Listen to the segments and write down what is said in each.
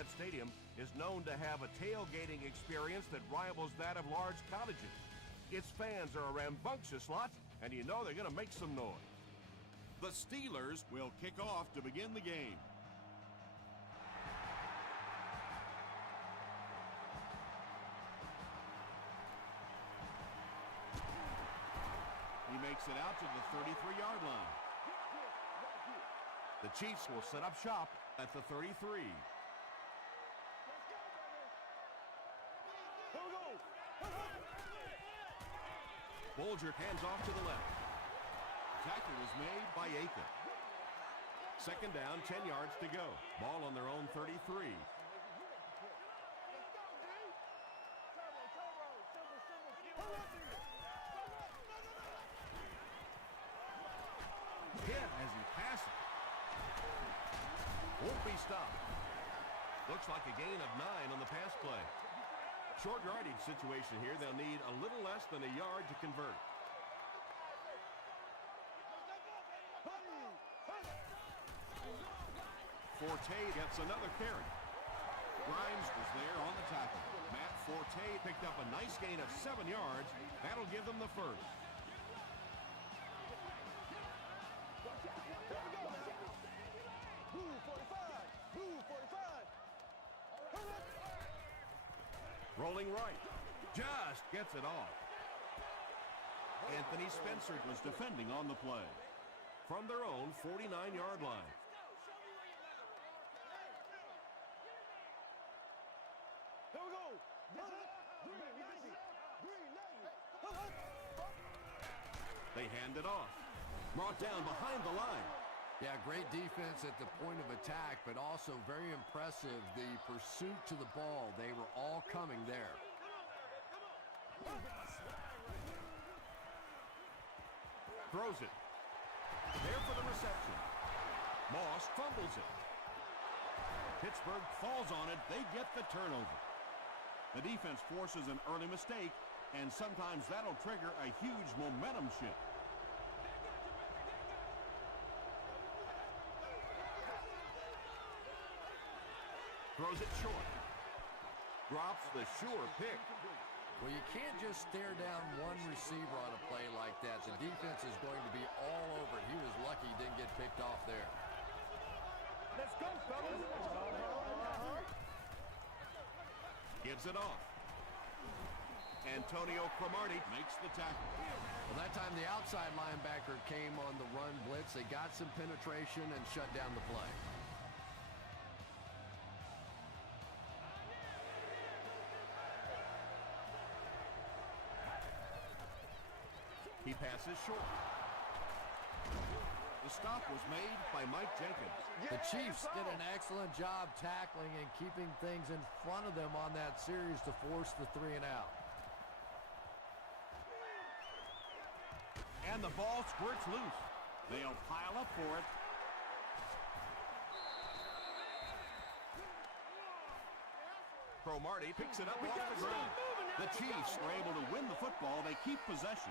Arrowhead Stadium is known to have a tailgating experience that rivals that of large cottages. Its fans are a rambunctious lot, and you know they're going to make some noise. The Steelers will kick off to begin the game. He makes it out to the 33-yard line. The Chiefs will set up shop at the 33. Bulger hands off to the left. Tackle was made by Aiken. Second down, 10 yards to go. Ball on their own 33. Hit as he passes. Won't be stopped. Looks like a gain of 9 on the pass play. Short yardage situation here. They'll need a little less than a yard to convert. Forte gets another carry. Grimes was there on the tackle. Matt Forte picked up a nice gain of 7 yards. That'll give them the first. Rolling right. Just gets it off. Anthony Spencer was defending on the play. From their own 49-yard line. Here we go. They hand it off. Brought down behind the line. Yeah, great defense at the point of attack, but also very impressive the pursuit to the ball. They were all coming there. Throws it. There for the reception. Moss fumbles it. Pittsburgh falls on it. They get the turnover. The defense forces an early mistake, and sometimes that'll trigger a huge momentum shift. Throws it short. Drops the sure pick. Well, you can't just stare down one receiver on a play like that. The defense is going to be all over it. He was lucky he didn't get picked off there. Let's go, fellas. Gives it off. Antonio Cromartie makes the tackle. Well, that time the outside linebacker came on the run blitz. They got some penetration and shut down the play. He passes short. The stop was made by Mike Jenkins. The Chiefs did an excellent job tackling and keeping things in front of them on that series to force the 3 and out. And the ball squirts loose. They'll pile up for it. Cromartie picks it up off the ground. The Chiefs are able to win the football. They keep possession.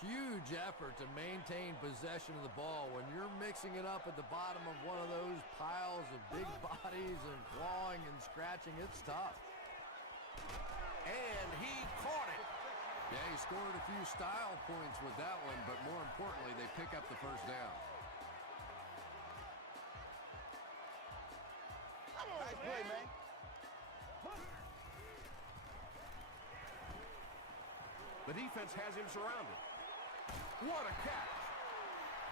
Huge effort to maintain possession of the ball. When you're mixing it up at the bottom of one of those piles of big bodies and clawing and scratching, it's tough. And he caught it. Yeah, he scored a few style points with that one, but more importantly, they pick up the first down. Nice play, man. The defense has him surrounded. What a catch.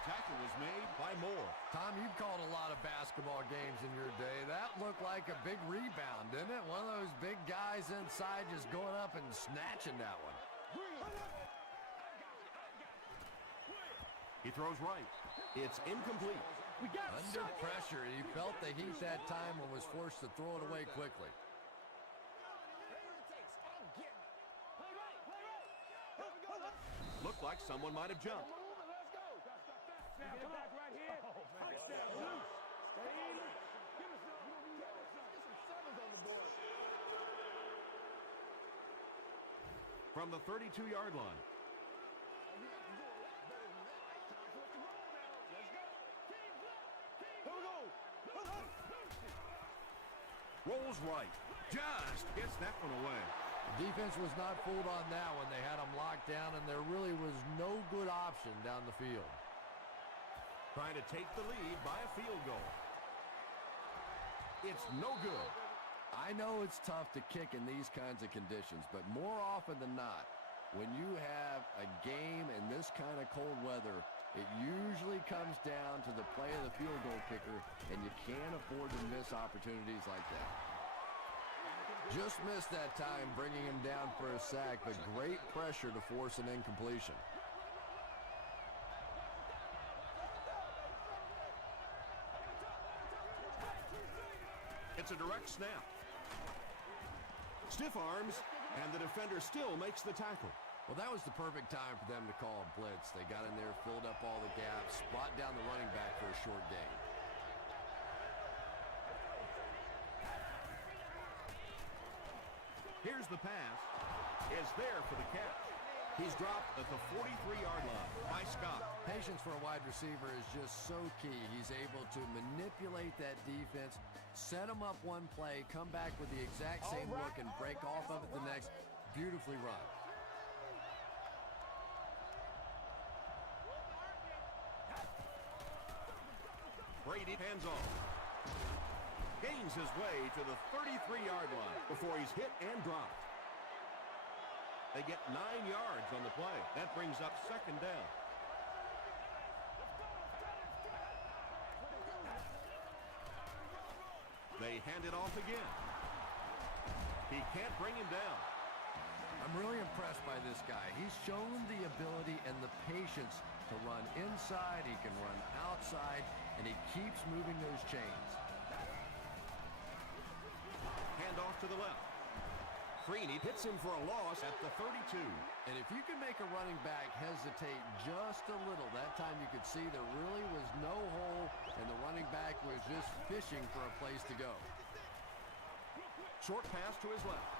Tackle was made by Moore. Tom, you've called a lot of basketball games in your day. That looked like a big rebound, didn't it? One of those big guys inside just going up and snatching that one. He throws right. It's incomplete. Under pressure, he felt the heat that time and was forced to throw it away quickly. Looked like someone might have jumped. Let's go. Snap back right here. Touchdown. Loose. Stay in. Give us some sevens on the board. From the 32-yard line. Rolls right. Just gets that one away. The defense was not fooled on that one. They had them locked down, and there really was no good option down the field. Trying to take the lead by a field goal. It's no good. I know it's tough to kick in these kinds of conditions, but more often than not, when you have a game in this kind of cold weather, it usually comes down to the play of the field goal kicker, and you can't afford to miss opportunities like that. Just missed that time, bringing him down for a sack, but great pressure to force an incompletion. It's a direct snap. Stiff arms, and the defender still makes the tackle. Well, that was the perfect time for them to call a blitz. They got in there, filled up all the gaps, brought down the running back for a short gain. Here's the pass. It's there for the catch. He's dropped at the 43-yard line by Scott. Patience for a wide receiver is just so key. He's able to manipulate that defense, set them up one play, come back with the exact same look, and break off of it the next. Beautifully run. Brady hands off. Gains his way to the 33-yard line before he's hit and dropped. They get 9 yards on the play. That brings up second down. They hand it off again. He can't bring him down. I'm really impressed by this guy. He's shown the ability and the patience to run inside. He can run outside, and he keeps moving those chains. Hand off to the left. Freeney hits him for a loss at the 32. And if you can make a running back hesitate just a little, that time you could see there really was no hole, and the running back was just fishing for a place to go. Short pass to his left.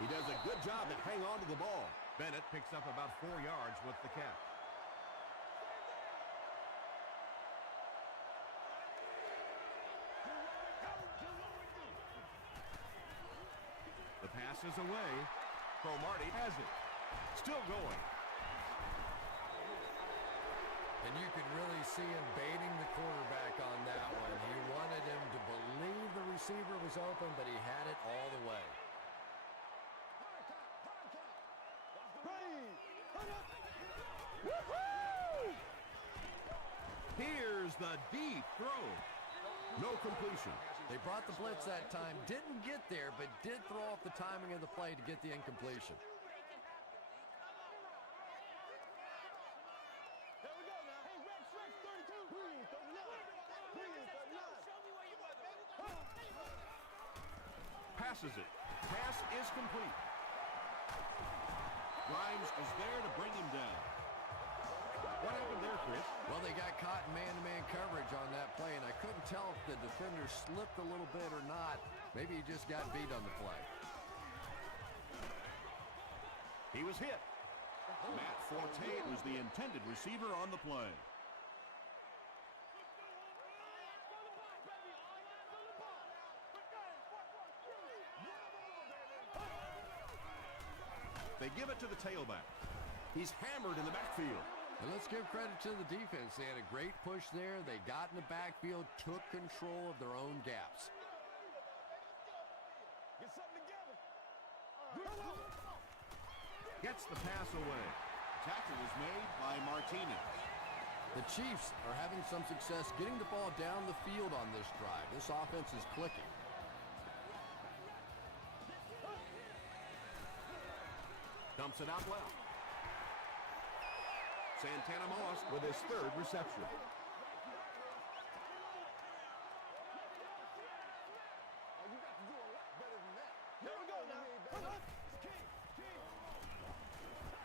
He does a good job at hang on to the ball. Bennett picks up about 4 yards with the catch. The pass is away. Cromartie has it. Still going. And you can really see him baiting the quarterback on that one. He wanted him to believe the receiver was open, but he had it all the way. Here's the deep throw. No completion. They brought the blitz that time, didn't get there, but did throw off the timing of the play to get the incompletion. Passes it. Pass is complete. Grimes is there to bring him down. What happened there, Chris? Well, they got caught in man-to-man coverage on that play, and I couldn't tell if the defender slipped a little bit or not. Maybe he just got beat on the play. He was hit. Matt Forte was the intended receiver on the play. They give it to the tailback. He's hammered in the backfield. And let's give credit to the defense. They had a great push there. They got in the backfield, took control of their own gaps. Get something together. Gets the pass away. Tackle was made by Martinez. The Chiefs are having some success getting the ball down the field on this drive. This offense is clicking. Dumps it out left. Santana Moss with his third reception.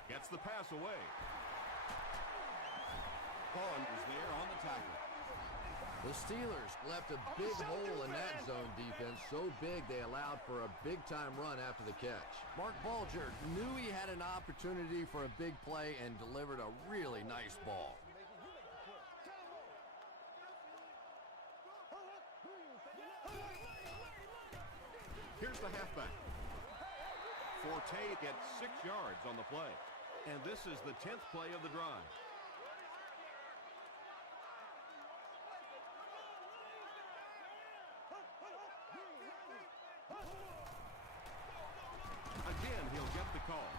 Gets the pass away. Pond is there on the tackle. The Steelers left a big hole in that zone defense, so big they allowed for a big-time run after the catch. Mark Bulger knew he had an opportunity for a big play and delivered a really nice ball. Here's the halfback. Forte gets 6 yards on the play. And this is the 10th play of the drive. Again, he'll get the call.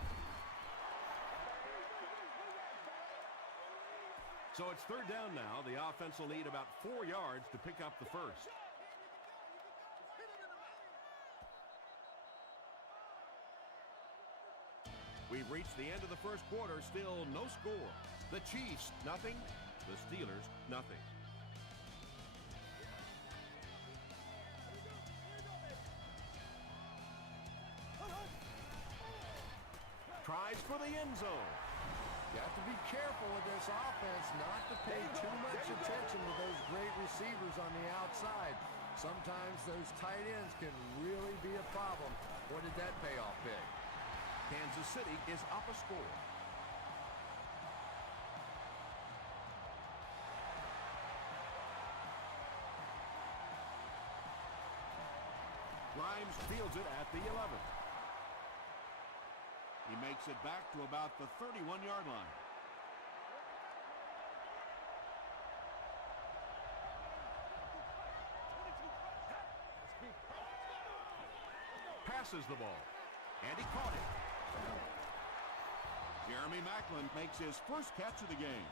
So it's third down now. The offense will need about 4 yards to pick up the first. We've reached the end of the first quarter. Still no score. The Chiefs, nothing. The Steelers, nothing. Tries for the end zone. You have to be careful with this offense not to pay too much attention to those great receivers on the outside. Sometimes those tight ends can really be a problem. Or did that pay off big? Kansas City is up a score. Grimes fields it at the 11. He makes it back to about the 31-yard line. Passes the ball, and he caught it. Jeremy Maclin makes his first catch of the game.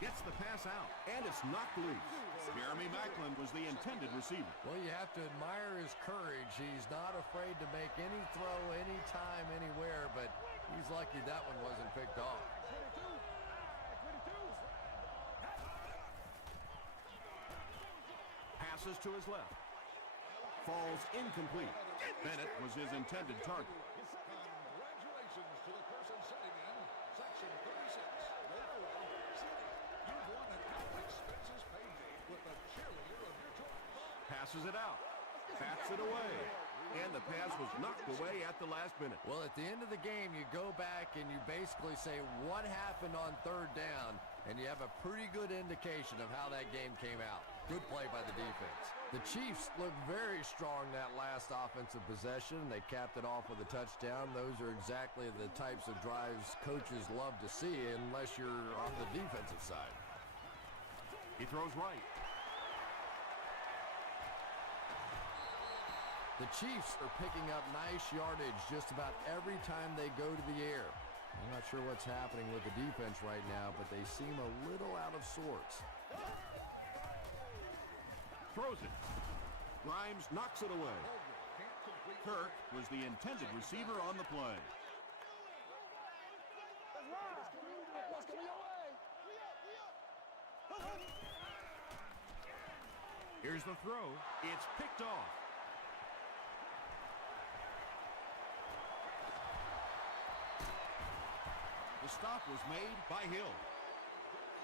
Gets the pass out, and it's knocked loose. Jeremy Maclin was the intended receiver. Well, you have to admire his courage. He's not afraid to make any throw, anytime, anywhere, but he's lucky that one wasn't picked off. Passes to his left. Falls incomplete. Bennett was his intended target. Congratulations to the person sitting in section 36. You've won an out expenses paid date with the cheerleader of your choice. Passes it out. Bats it away. And the pass was knocked away at the last minute. Well, at the end of the game, you go back and you basically say what happened on third down, and you have a pretty good indication of how that game came out. Good play by the defense. The Chiefs looked very strong that last offensive possession. They capped it off with a touchdown. Those are exactly the types of drives coaches love to see unless you're on the defensive side. He throws right. The Chiefs are picking up nice yardage just about every time they go to the air. I'm not sure what's happening with the defense right now, but they seem a little out of sorts. Throws it. Grimes knocks it away. Kirk was the intended receiver on the play. Here's the throw. It's picked off. The stop was made by Hill.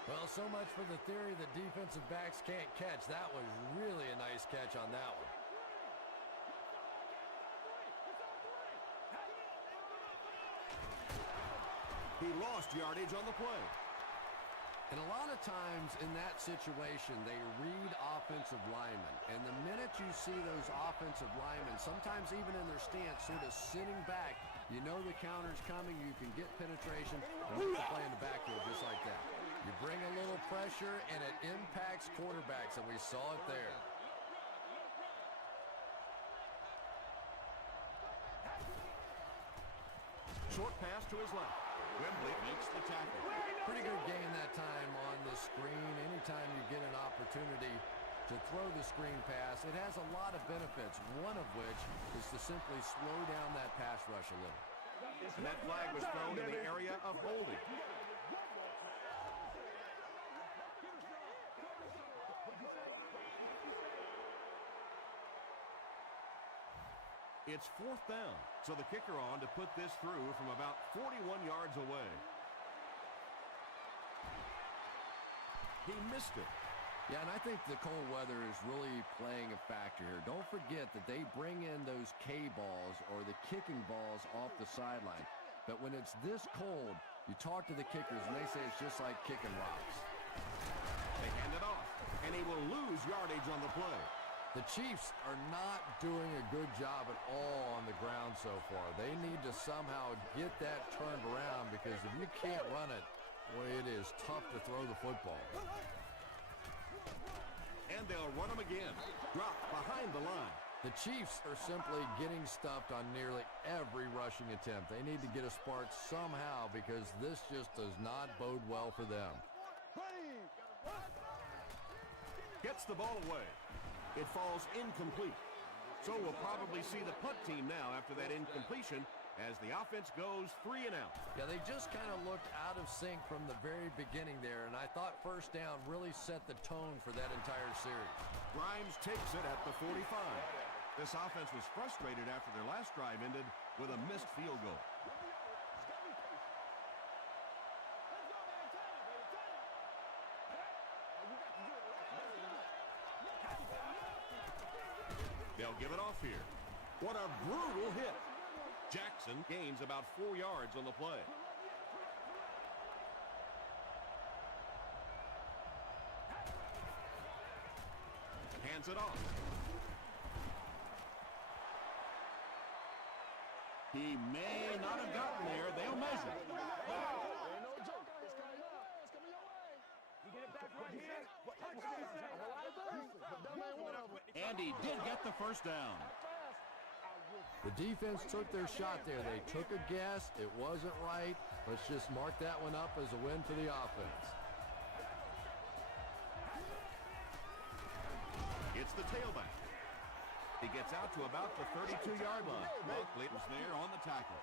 Well, so much for the theory that defensive backs can't catch. That was really a nice catch on that one. He lost yardage on the play. And a lot of times in that situation, they read offensive linemen. And the minute you see those offensive linemen, sometimes even in their stance, sort of sitting back, you know the counter's coming, you can get penetration, and you can play in the backfield just like that. You bring a little pressure, and it impacts quarterbacks, and we saw it there. Short pass to his left. Wembley makes the tackle. Pretty good gain that time on the screen. Anytime you get an opportunity to throw the screen pass, it has a lot of benefits, one of which is to simply slow down that pass rush a little. And that flag was thrown in the area of holding. It's fourth down, so the kicker on to put this through from about 41 yards away. He missed it. Yeah, and I think the cold weather is really playing a factor here. Don't forget that they bring in those K balls or the kicking balls off the sideline. But when it's this cold, You talk to the kickers, and they say it's just like kicking rocks. They hand it off, and he will lose yardage on the play. The Chiefs are not doing a good job at all on the ground so far. They need to somehow get that turned around, because if you can't run it, boy, it is tough to throw the football. And they'll run him again. Drop behind the line. The Chiefs are simply getting stuffed on nearly every rushing attempt. They need to get a spark somehow, because this just does not bode well for them. Gets the ball away. It falls incomplete. So we'll probably see the punt team now after that incompletion as the offense goes 3 and out. Yeah, they just kind of looked out of sync from the very beginning there, and I thought first down really set the tone for that entire series. Grimes takes it at the 45. This offense was frustrated after their last drive ended with a missed field goal. They'll give it off here. What a brutal hit. Jackson gains about 4 yards on the play. Hands it off. He may not have gotten there. They'll measure. And he did get the first down. The defense took their shot there. They took a guess. It wasn't right. Let's just mark that one up as a win for the offense. It's the tailback. He gets out to about the 32-yard line. Buckley was there on the tackle.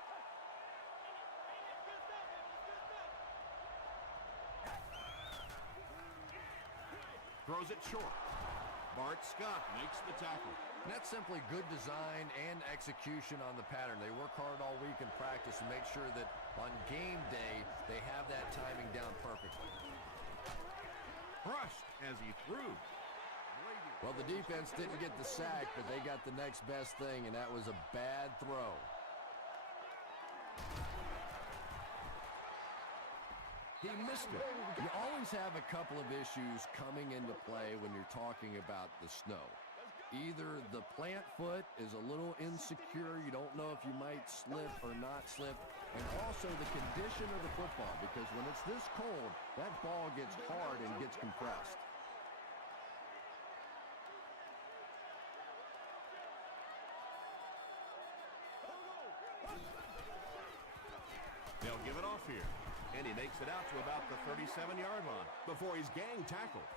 Throws it short. Bart Scott makes the tackle. And that's simply good design and execution on the pattern. They work hard all week in practice and make sure that on game day they have that timing down perfectly. Crushed as he threw. Well, the defense didn't get the sack, but they got the next best thing, and that was a bad throw. He missed it. You always have a couple of issues coming into play when you're talking about the snow. Either the plant foot is a little insecure, you don't know if you might slip or not slip, and also the condition of the football, because when it's this cold, that ball gets hard and gets compressed. They'll give it off here. And he makes it out to about the 37-yard line before he's gang tackled.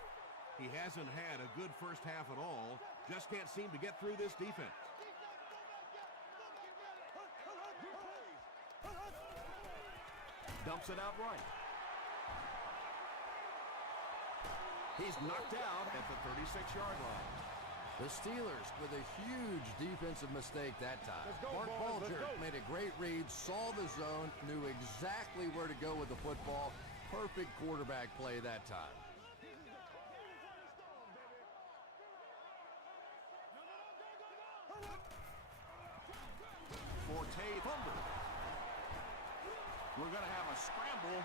He hasn't had a good first half at all. Just can't seem to get through this defense. Dumps it out right. He's knocked out at the 36-yard line. The Steelers with a huge defensive mistake that time. Mark Bulger made a great read, saw the zone, knew exactly where to go with the football. Perfect quarterback play that time. Forte fumble. We're going to have a scramble.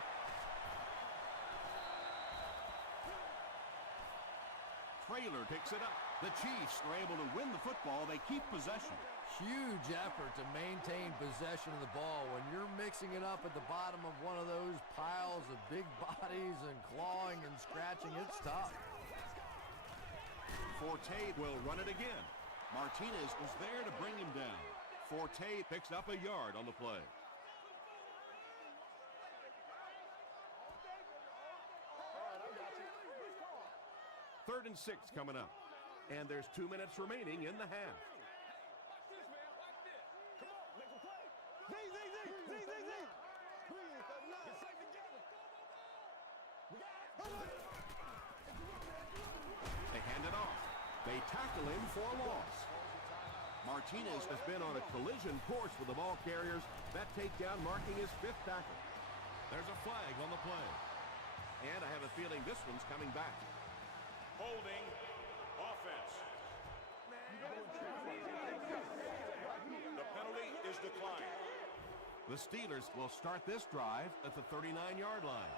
Traylor picks it up. The Chiefs are able to win the football. They keep possession. Huge effort to maintain possession of the ball. When you're mixing it up at the bottom of one of those piles of big bodies and clawing and scratching, it's tough. Forte will run it again. Martinez was there to bring him down. Forte picks up a yard on the play. Third and 6 coming up. And there's 2 minutes remaining in the half. They hand it off. They tackle him for a loss. Martinez has been on a collision course with the ball carriers. That takedown marking his 5th tackle. There's a flag on the play. And I have a feeling this one's coming back. Holding offense. The penalty is declined. The Steelers will start this drive at the 39-yard line.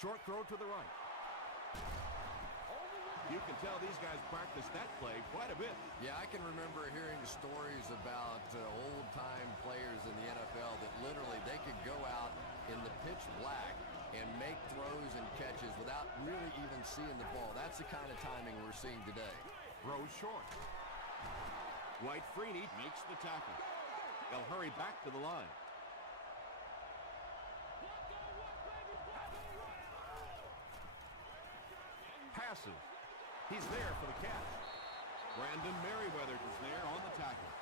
Short throw to the right. You can tell these guys practice that play quite a bit. Yeah, I can remember hearing stories about old-time players in the NFL that literally they could go out in the pitch black and make throws and catches without really even seeing the ball. That's the kind of timing we're seeing today. Throws short. White Freeney makes the tackle. They'll hurry back to the line. Passes. He's there for the catch. Brandon Merriweather is there on the tackle.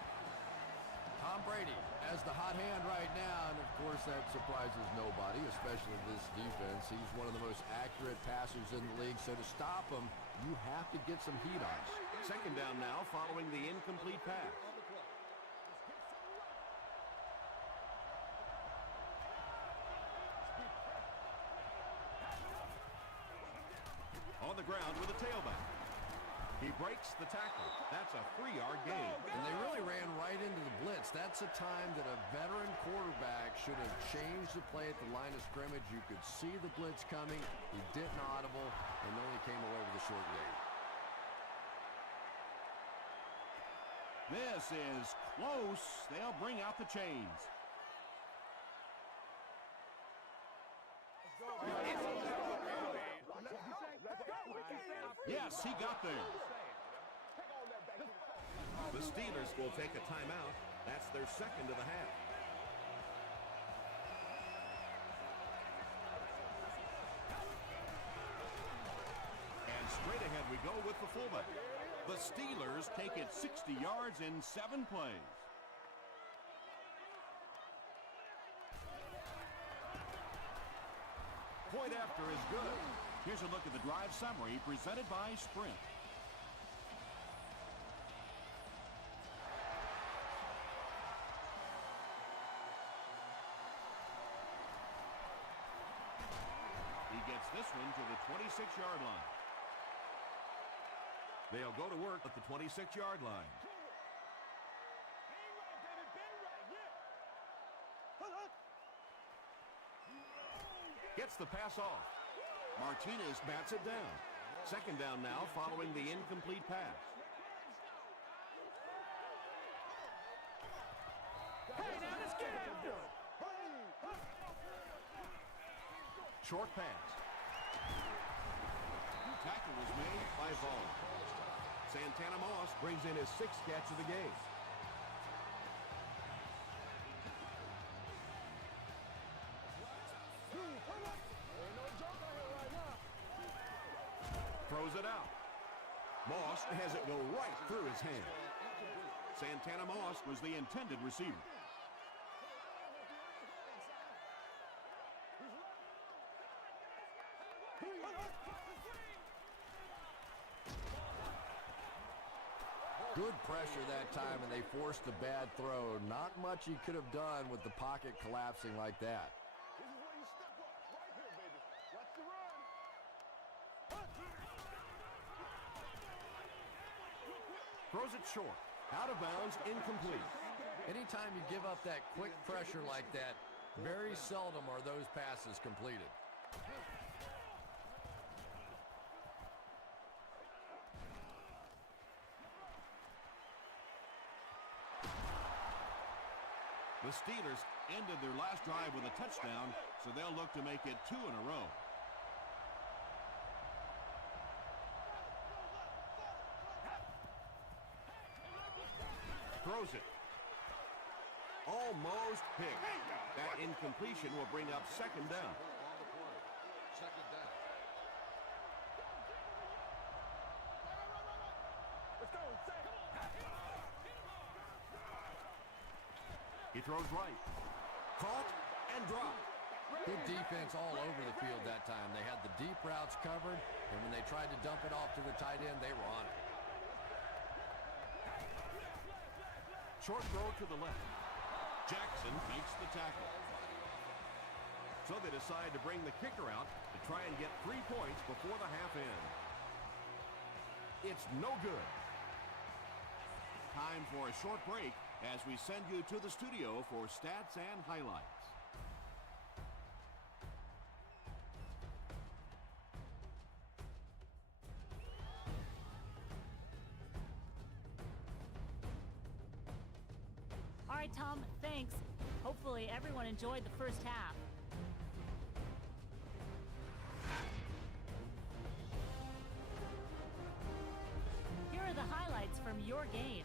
Tom Brady as the hot hand right now, and of course that surprises nobody, especially this defense. He's one of the most accurate passers in the league, so to stop him, you have to get some heat on him. Second down now following the incomplete pass. On the ground with a tailback. He breaks the tackle. That's a 3-yard gain. And they really ran right into the blitz. That's a time that a veteran quarterback should have changed the play at the line of scrimmage. You could see the blitz coming. He didn't audible, and then he came away with a short gain. This is close. They'll bring out the chains. Yes, he got there. The Steelers will take a timeout. That's their second of the half. And straight ahead we go with the fullback. The Steelers take it 60 yards in 7 plays. Point after is good. Here's a look at the drive summary presented by Sprint. He gets this one to the 26-yard line. They'll go to work at the 26-yard line. Gets the pass off. Martinez bats it down. Second down now following the incomplete pass. Hey, now let's get after him. Short pass. Tackle was made by Vaughn. Santana Moss brings in his 6th catch of the game. Throws it out. Moss has it go right through his hand. Santana Moss was the intended receiver. Good pressure that time, and they forced a bad throw. Not much he could have done with the pocket collapsing like that. This is where you step up. Right here, baby. Watch the run. Throws it short. Out of bounds, incomplete. Anytime you give up that quick pressure like that, very seldom are those passes completed. The Steelers ended their last drive with a touchdown, so they'll look to make it 2 in a row. Throws it. Almost picked. That incompletion will bring up second down. Let's go. He throws right. Caught and dropped. Good defense all over the field that time. They had the deep routes covered, and when they tried to dump it off to the tight end, they were on it. Short throw to the left. Jackson makes the tackle. So they decide to bring the kicker out to try and get 3 points before the half end. It's no good. Time for a short break as we send you to the studio for stats and highlights. All right, Tom, thanks. Hopefully everyone enjoyed the first half. Here are the highlights from your game.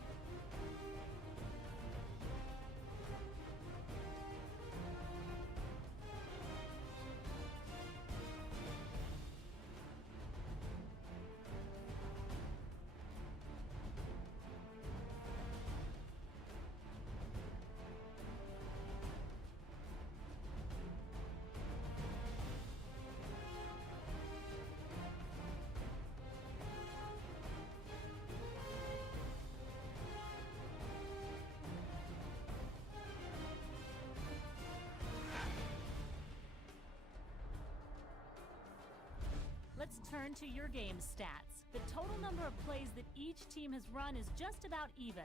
Let's turn to your game's stats. The total number of plays that each team has run is just about even.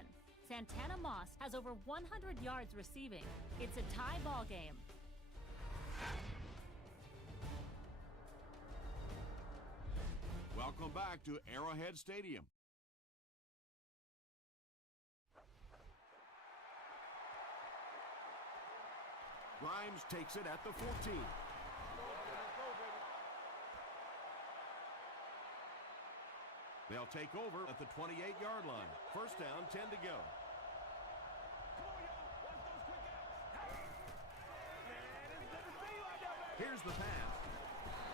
Santana Moss has over 100 yards receiving. It's a tie ball game. Welcome back to Arrowhead Stadium. Grimes takes it at the 14. They'll take over at the 28-yard line. First down, 10 to go. Here's the pass.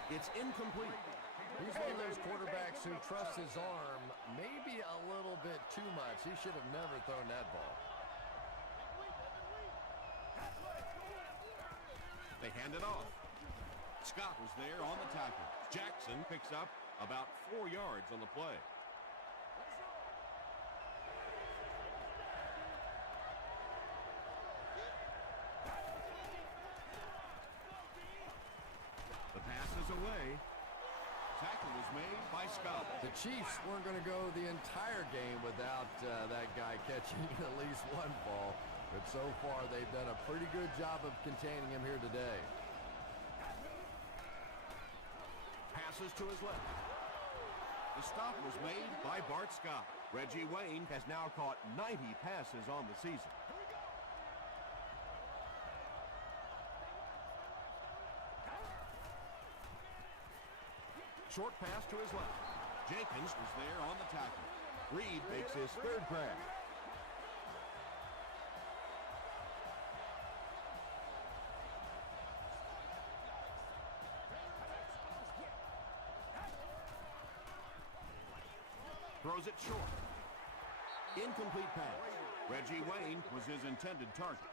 It's incomplete. He's one of those quarterbacks who trusts his arm maybe a little bit too much. He should have never thrown that ball. They hand it off. Scott was there on the tackle. Jackson picks up about 4 yards on the play. The pass is away. Tackle was made by Scott. The Chiefs weren't going to go the entire game without that guy catching at least one ball. But so far, they've done a pretty good job of containing him here today. Passes to his left. The stop was made by Bart Scott. Reggie Wayne has now caught 90 passes on the season. Short pass to his left. Jenkins was there on the tackle. Reed makes his third grab. Throws it short. Incomplete pass. Reggie Wayne was his intended target.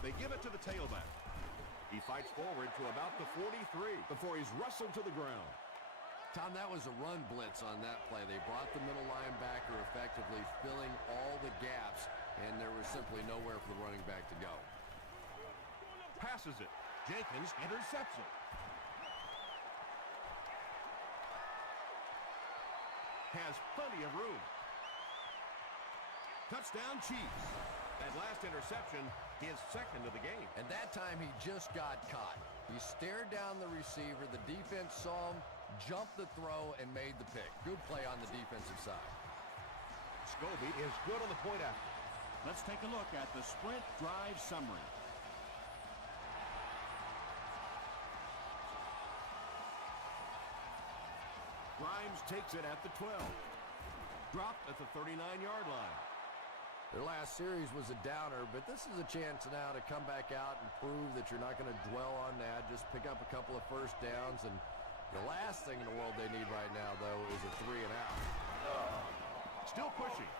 They give it to the tailback. He fights forward to about the 43 before he's wrestled to the ground. Tom, that was a run blitz on that play. They brought the middle linebacker effectively filling all the gaps, and there was simply nowhere for the running back to go. Passes it. Jenkins intercepts it. Has plenty of room. Touchdown Chiefs. That last interception, his second of the game. And that time he just got caught. He stared down the receiver. The defense saw him, jumped the throw, and made the pick. Good play on the defensive side. Scobie is good on the point after. Let's take a look at the sprint drive summary. Grimes takes it at the 12. Dropped at the 39-yard line. Their last series was a downer, but this is a chance now to come back out and prove that you're not going to dwell on that. Just pick up a couple of first downs, and the last thing in the world they need right now, though, is a 3 and out. Still pushing.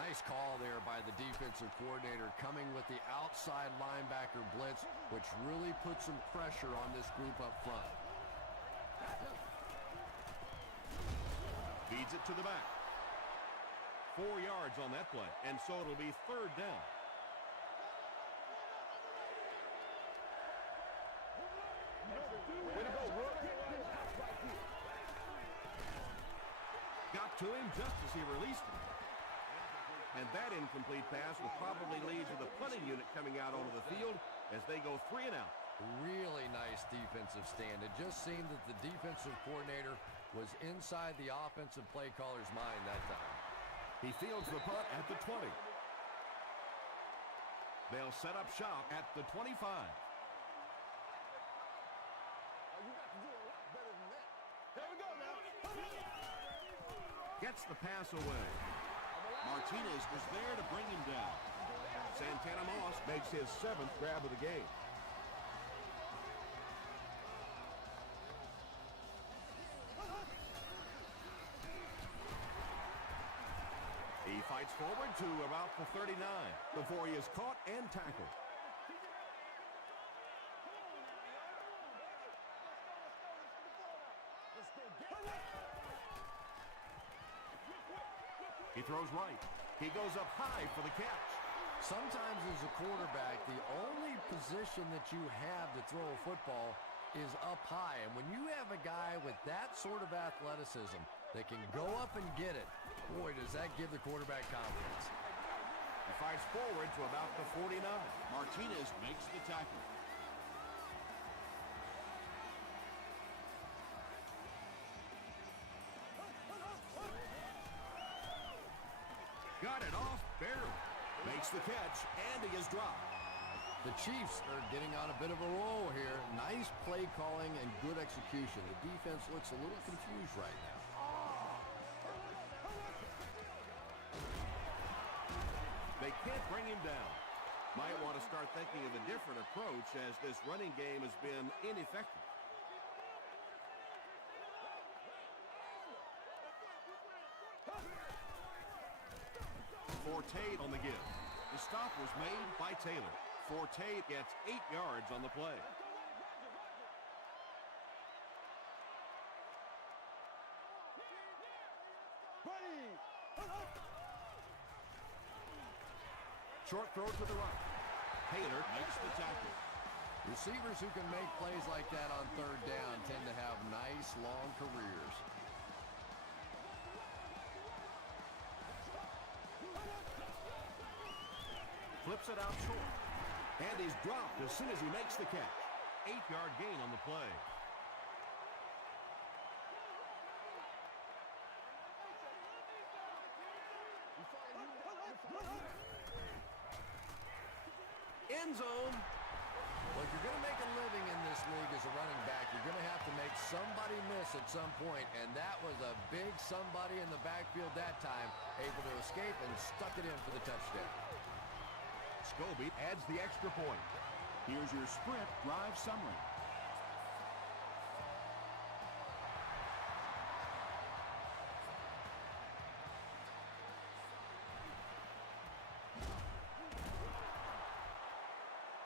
Nice call there by the defensive coordinator, coming with the outside linebacker blitz, which really puts some pressure on this group up front. Feeds it to the back. 4 yards on that play, and so it'll be 3rd down. Way to go, Rook. Got to him just as he released it. And that incomplete pass will probably lead to the punting unit coming out onto the field as they go 3 and out. Really nice defensive stand. It just seemed that the defensive coordinator was inside the offensive play caller's mind that time. He fields the punt at the 20. They'll set up shop at the 25. You got to do a lot better than that. There we go now. Gets the pass away. Martinez was there to bring him down. Santana Moss makes his 7th grab of the game. He fights forward to about the 39 before he is caught and tackled. He throws right. He goes up high for the catch. Sometimes as a quarterback, the only position that you have to throw a football is up high. And when you have a guy with that sort of athleticism that can go up and get it, boy, does that give the quarterback confidence. He fights forward to about the 49. Martinez makes the tackle. Got it off barely. Makes the catch, and he is dropped. The Chiefs are getting on a bit of a roll here. Nice play calling and good execution. The defense looks a little confused right now. They can't bring him down. Might want to start thinking of a different approach as this running game has been ineffective. Forte on the give. The stop was made by Taylor. Forte gets 8 yards on the play. Short throw to the right. Taylor makes the tackle. Receivers who can make plays like that on 3rd down tend to have nice, long careers. Flips it out short. And he's dropped as soon as he makes the catch. 8-yard gain on the play. End zone. Well, if you're going to make a living in this league as a running back, you're going to have to make somebody miss at some point, and that was a big somebody in the backfield that time, able to escape and stuck it in for the touchdown. Scobie adds the extra point. Here's your sprint drive summary.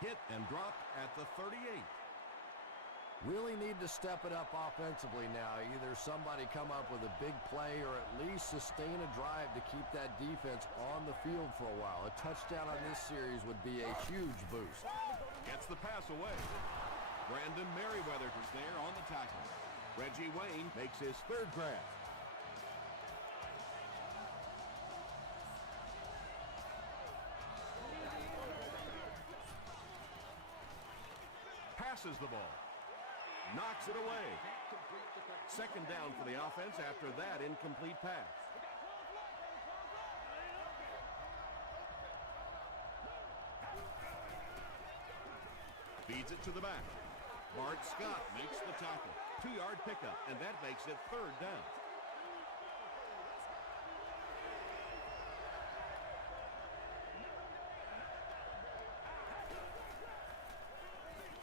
Hit and dropped at the 38. Really need to step it up offensively now. Either somebody come up with a big play or at least sustain a drive to keep that defense on the field for a while. A touchdown on this series would be a huge boost. Gets the pass away. Brandon Merriweather is there on the tackle. Reggie Wayne Makes his 3rd grab. passes the ball. Knocks it away. 2nd down for the offense after that incomplete pass. Feeds it to the back. Bart Scott makes the tackle. 2-yard pickup, and that makes it 3rd down.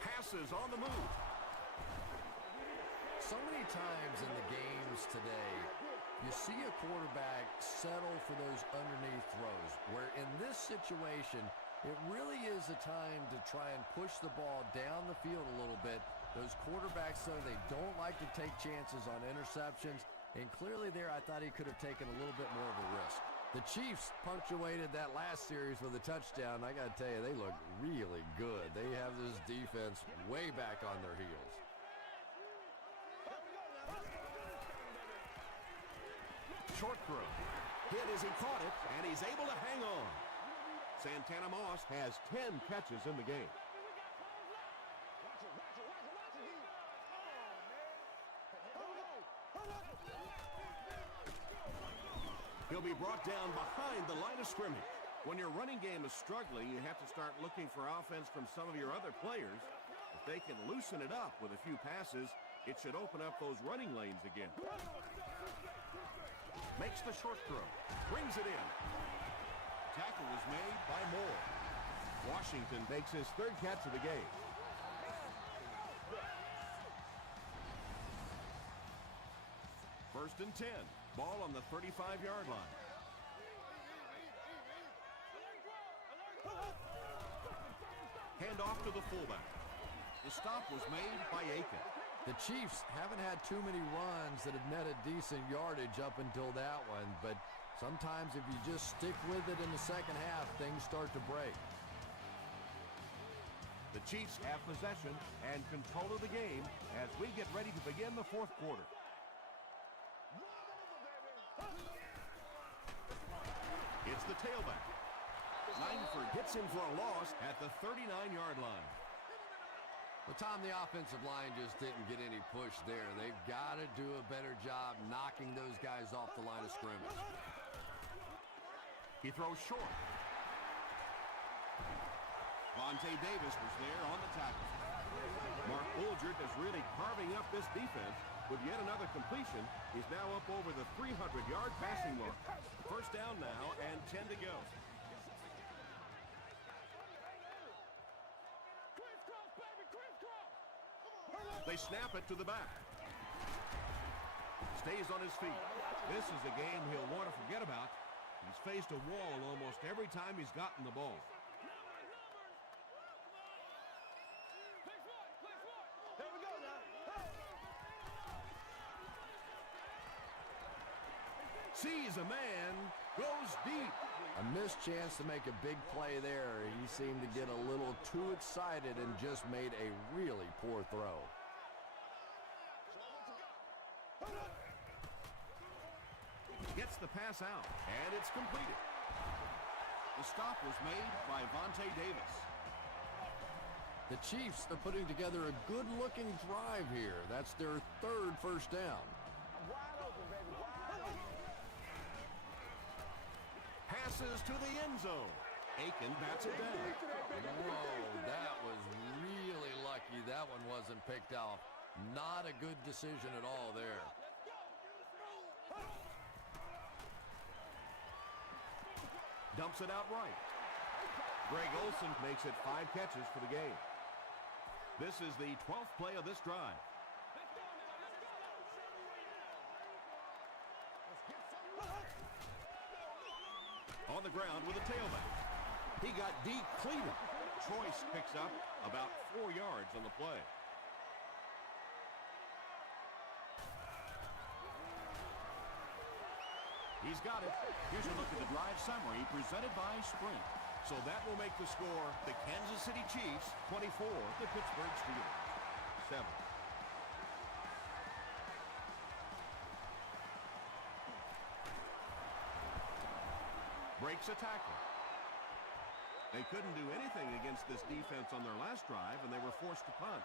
Passes on the move. So many times in the games today, you see a quarterback settle for those underneath throws, where in this situation, it really is a time to try and push the ball down the field a little bit. Those quarterbacks, though, they don't like to take chances on interceptions, and clearly there I thought he could have taken a little bit more of a risk. The Chiefs punctuated that last series with a touchdown. I got to tell you, they look really good. They have this defense way back on their heels. Short throw. Hit as he caught it, and he's able to hang on. Santana Moss has 10 catches in the game. He'll be brought down behind the line of scrimmage. When your running game is struggling, you have to start looking for offense from some of your other players. If they can loosen it up with a few passes, it should open up those running lanes again. Makes the short throw. Brings it in. Tackle was made by Moore. Washington makes his third catch of the game. First and 10. Ball on the 35-yard line. Hand off to the fullback. The stop was made by Aiken. The Chiefs haven't had too many runs that have netted decent yardage up until that one, but sometimes if you just stick with it in the second half, things start to break. The Chiefs have possession and control of the game as we get ready to begin the fourth quarter. It's the tailback. Langford hits him for a loss at the 39-yard line. Well, Tom, the offensive line just didn't get any push there. They've got to do a better job knocking those guys off the line of scrimmage. He throws short. Vontae Davis was there on the tackle. Mark Bulgert is really carving up this defense with yet another completion. He's now up over the 300-yard passing mark. First down now and 10 to go. They snap it to the back. Stays on his feet. This is a game he'll want to forget about. He's faced a wall almost every time he's gotten the ball. Sees a man, goes deep. A missed chance to make a big play there. He seemed to get a little too excited and just made a really poor throw. Gets the pass out, and it's completed. The stop was made by Vontae Davis. The Chiefs are putting together a good-looking drive here. That's their third first down. Passes to the end zone. Aiken bats it down. Whoa, that was really lucky. That one wasn't picked off. Not a good decision at all there. Dumps it out right. Greg Olsen makes it 5 catches for the game. This is the 12th play of this drive. On the ground with a tailback. He got depleted. Troyce picks up about 4 yards on the play. He's got it. Here's a look at the drive summary presented by Sprint. So that will make the score the Kansas City Chiefs 24, the Pittsburgh Steelers 7. Breaks a tackle. They couldn't do anything against this defense on their last drive, and they were forced to punt.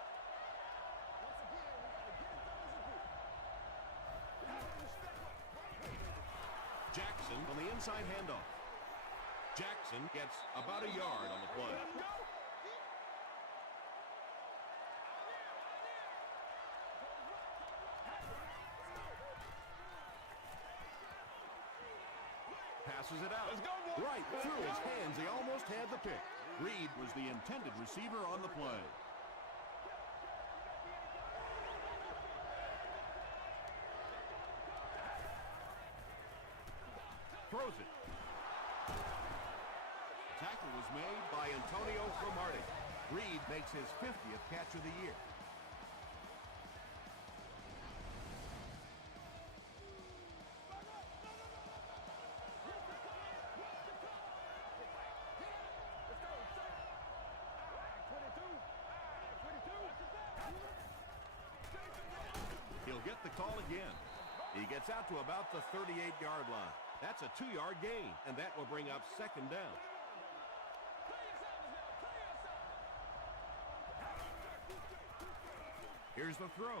Jackson on the inside handoff. Jackson gets about a yard on the play. Passes it out. Right through his hands. He almost had the pick. Reed was the intended receiver on the play. Throws it. Tackle was made by Antonio Cromartie. Reed makes his 50th catch of the year. call again. He gets out to about the 38-yard line. That's a 2-yard gain, and that will bring up second down. Here's the throw.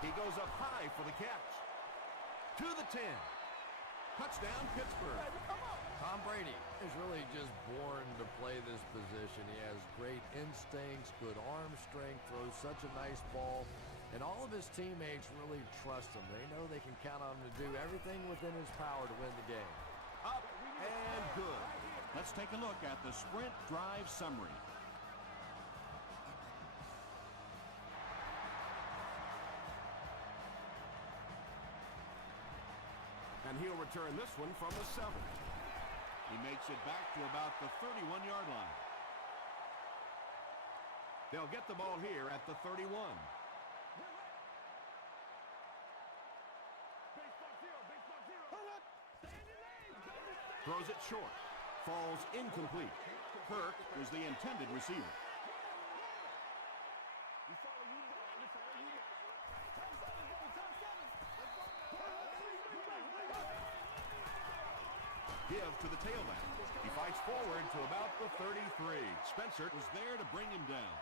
He goes up high for the catch. To the 10. Touchdown, Pittsburgh. Tom Brady is really just born to play this position. He has great instincts, good arm strength, throws such a nice ball, and all of his teammates really trust him. They know they can count on him to do everything within his power to win the game. Up and good. Let's take a look at the sprint drive summary. And he'll return this one from the 7. He makes it back to about the 31-yard line. They'll get the ball here at the 31. Throws it short. Falls incomplete. Kirk was the intended receiver. Give to the tailback. He fights forward to about the 33. Spencer was there to bring him down.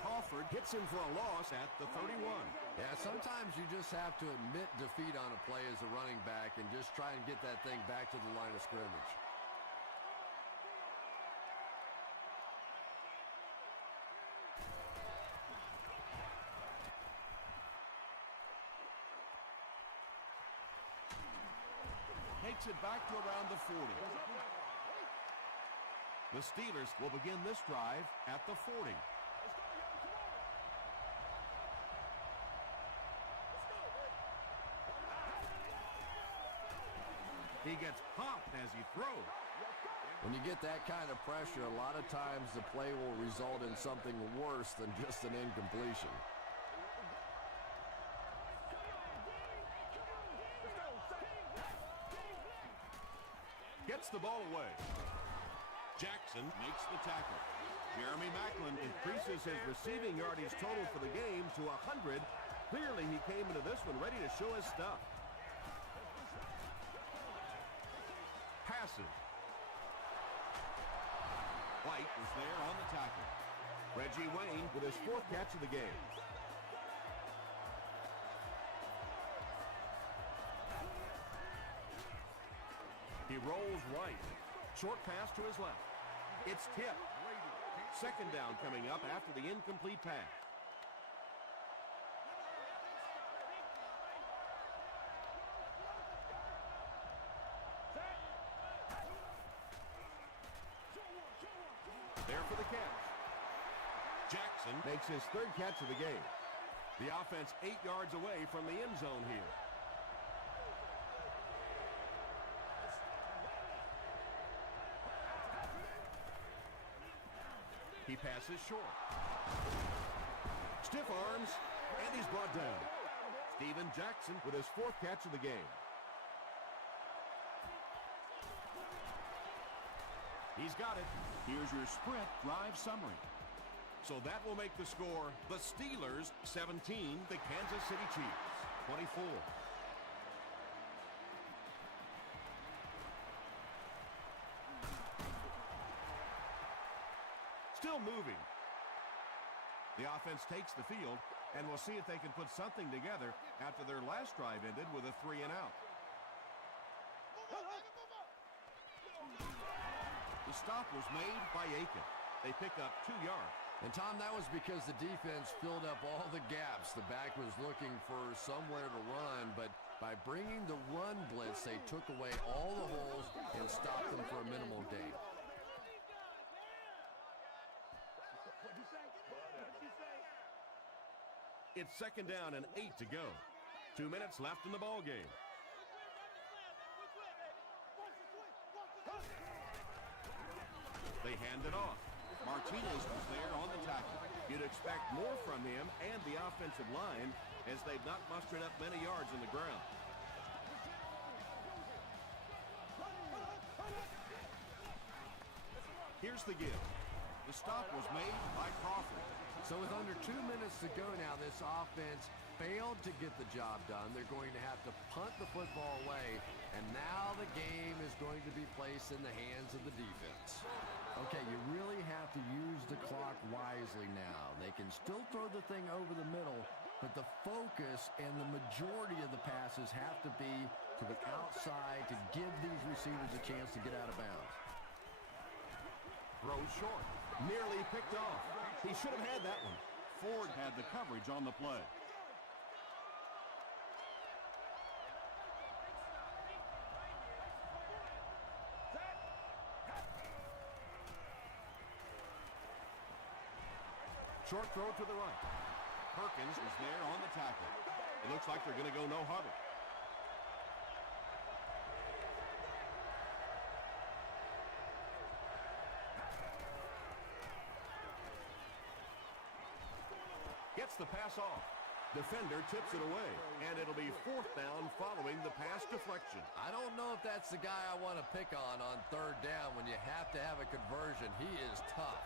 Crawford hits him for a loss at the 31. Yeah, sometimes you just have to admit defeat on a play as a running back and just try and get that thing back to the line of scrimmage. Takes it back to around the 40. The Steelers will begin this drive at the 40. He gets popped as he throws. When you get that kind of pressure, a lot of times the play will result in something worse than just an incompletion. Gets the ball away. Jackson makes the tackle. Jeremy Maclin increases his receiving yardage total for the game to 100. Clearly, he came into this one ready to show his stuff. Passes. White was there on the tackle. Reggie Wayne with his 4th catch of the game. He rolls right. Short pass to his left. It's tipped. Second down coming up after the incomplete pass. There for the catch. Jackson makes his 3rd catch of the game. The offense 8 yards away from the end zone here. He passes short. Stiff arms, and he's brought down. Steven Jackson with his 4th catch of the game. He's got it. Here's your sprint drive summary. So that will make the score the Steelers 17, the Kansas City Chiefs 24. Still moving. The offense takes the field, and we'll see if they can put something together after their last drive ended with a 3-and-out. The stop was made by Aiken. They pick up 2 yards. And, Tom, that was because the defense filled up all the gaps. The back was looking for somewhere to run, but by bringing the run blitz, they took away all the holes and stopped them for a minimal gain. It's second down and 8 to go. 2 minutes left in the ball game. They hand it off. Martinez was there on the tackle. You'd expect more from him and the offensive line as they've not mustered up many yards on the ground. Here's the give. The stop was made by Crawford. So with under 2 minutes to go now, this offense failed to get the job done. They're going to have to punt the football away, and now the game is going to be placed in the hands of the defense. Okay, you really have to use the clock wisely now. They can still throw the thing over the middle, but the focus and the majority of the passes have to be to the outside to give these receivers a chance to get out of bounds. Throws short. Nearly picked off. He should have had that one. Ford had the coverage on the play. Short throw to the right. Perkins is there on the tackle. It looks like they're going to go no huddle. Gets the pass off. Defender tips it away, and it'll be 4th down following the pass deflection. I don't know if that's the guy I want to pick on 3rd down when you have to have a conversion. He is tough.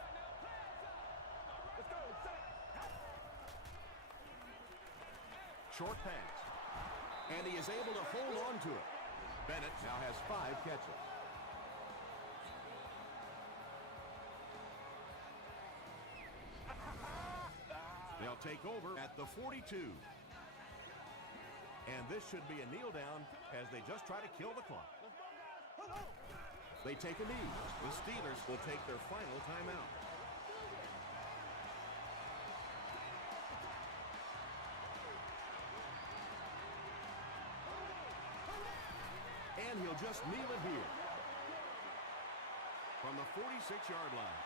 Short pass. And he is able to hold on to it. Bennett now has 5 catches. They'll take over at the 42. And this should be a kneel down as they just try to kill the clock. They take a knee. The Steelers will take their final timeout. And he'll just kneel it here. From the 46-yard line.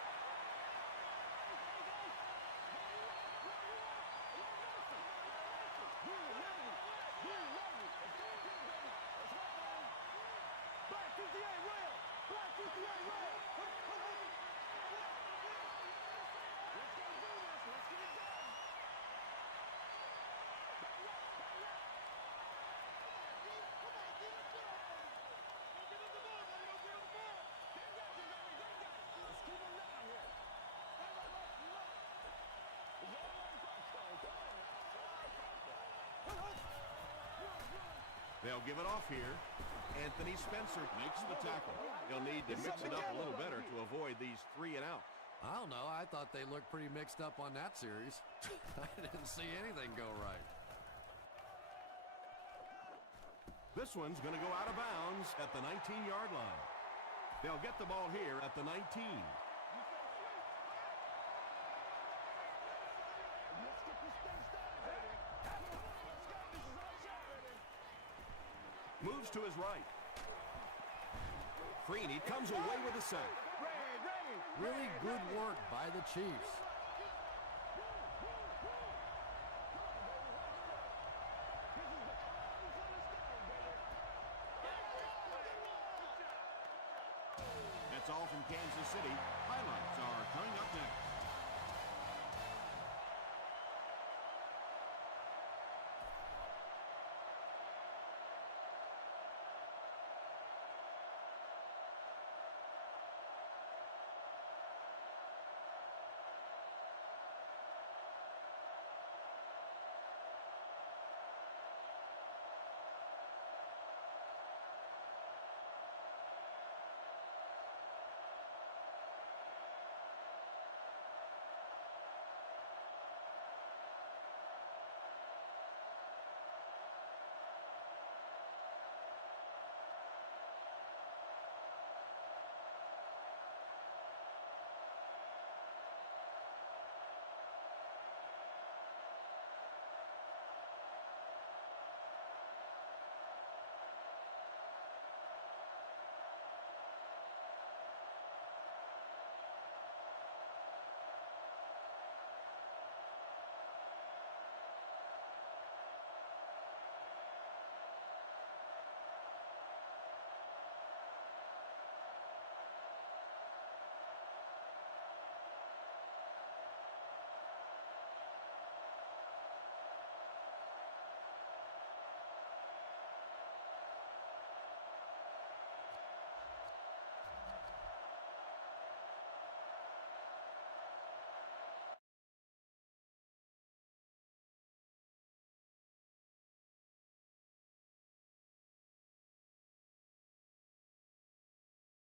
They'll give it off here. Anthony Spencer makes the tackle. He'll need to mix it up a little better to avoid these 3 and out. I don't know. I thought they looked pretty mixed up on that series. I didn't see anything go right. This one's going to go out of bounds at the 19-yard line. They'll get the ball here at the 19. Moves to his right. Freeney comes away with a sack. Really good work by the Chiefs. That's all from Kansas City. Highlights are coming up next.